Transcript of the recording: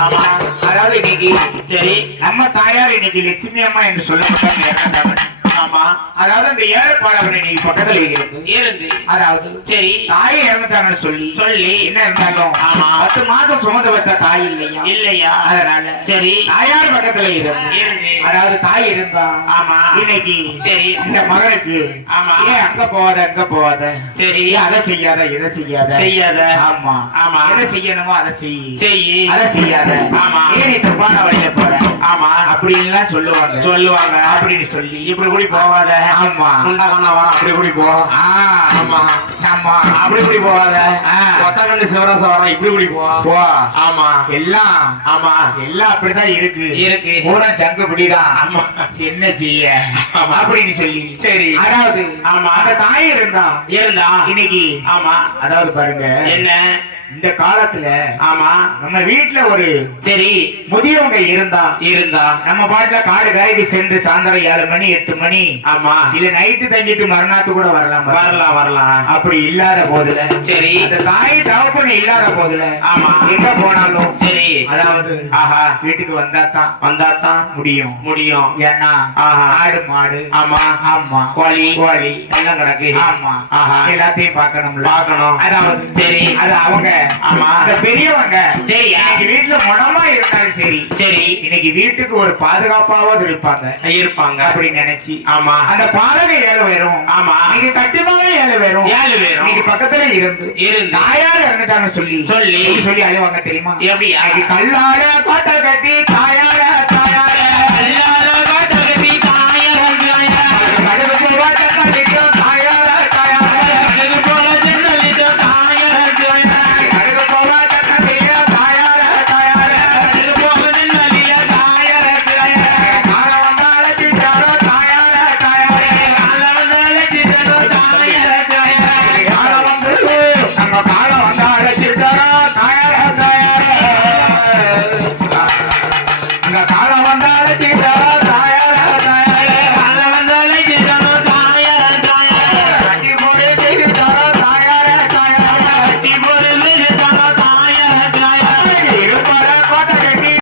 அதாவது இன்னைக்கு சரி நம்ம தாயார் இன்னைக்கு லட்சுமி அம்மா என்று சொல்லப்பட்டாங்க ஆமா. அதாவது அந்த ஏழைப்பாளர்கள் இன்னைக்கு பக்கத்துல இருக்கு இருந்து. அதாவது சரி. தாயை இறந்துட்டாங்கன்னு சொல்லி சொல்லி. என்ன இருந்தாலும் ஆமா. பத்து மாசம் சுமந்து தாய் இல்லையா? இல்லையா? அதனால சரி. தாயார் பக்கத்துல இருந்து இருந்து. அதாவது தாய் இருந்தா ஆமா. இன்னைக்கு சரி. இந்த மகனுக்கு ஆமா. ஏன் அங்க போகாத அங்க போகாத? சரி. அதை செய்யாத இதை செய்யாத? செய்யாத. ஆமா. ஆமா. எதை செய்யணுமோ அதை செய். செய்யி அதை செய்யாத. ஆமா. ஏன் நீ தப்பான வழியில போற? ஆமா. அப்படின்லாம் சொல்லுவாங்க. சொல்லுவாங்க. அப்படின்னு சொல்லி இப்படி போகாத ஆமா. குண்டா கண்ணா வர அப்படி இப்படி போ. ஆமா. ஆமா. அப்படி இப்படி போகாத ஆ. ஒத்த கண்ணு சிவராச வர இப்படி இப்படி போ. போ. ஆமா. எல்லாம். ஆமா. எல்லாம் அப்படிதான் இருக்கு. இருக்கு. பூரா சங்கு பிடிதான் ஆமா. என்ன செய்ய? ஆமா. அப்படின்னு சொல்லி. சரி. அதாவது ஆமா. அந்த தாய் இருந்தா இருந்தா. இன்னைக்கு ஆமா. அதாவது பாருங்க. என்ன? இந்த காலத்துல ஆமா. நம்ம வீட்டுல ஒரு சரி. முதியவங்க இருந்தா இருந்தா. நம்ம பாட்டுல காடு கரைக்கு சென்று சாயந்தரம் ஏழு மணி எட்டு மணி. ஆமா. இல்ல நைட்டு தங்கிட்டு மறுநாத்து கூட வரலாம். வரலாம் வரலாம். அப்படி இல்லாத போதுல சரி. அந்த தாய் தகப்பன் இல்லாத போதுல ஆமா. எங்க போனாலும் சரி. அதாவது ஆஹா. வீட்டுக்கு வந்தா தான் வந்தாத்தான் முடியும். முடியும். ஏன்னா ஆஹா. ஆடு மாடு ஆமா. ஆமா. கோழி. கோழி. எல்லாம் கிடக்கு. ஆமா. ஆஹா. எல்லாத்தையும் பார்க்கணும்ல. பார்க்கணும். அதாவது சரி. அது அவங்க ஆமா. அந்த பெரியவங்க. சரி. இன்னைக்கு வீட்டுல முடமா இருந்தாலும் சரி. சரி. இன்னைக்கு வீட்டுக்கு ஒரு பாதுகாப்பாவது இருப்பாங்க. இருப்பாங்க. அப்படின்னு நினைச்சு. ஆமா. அந்த பாலகை ஏழு பேரும். ஆமா. நீங்க கட்டிமாவே ஏழு பேரும். ஏழு பேரும். இன்னைக்கு பக்கத்துல இருந்து. இருந்து. தாயார் இறந்துட்டாங்க சொல்லி. சொல்லி. எப்படி சொல்லி அழுவாங்க தெரியுமா? இன்னைக்கு கல்லால கோட்டை கட்டி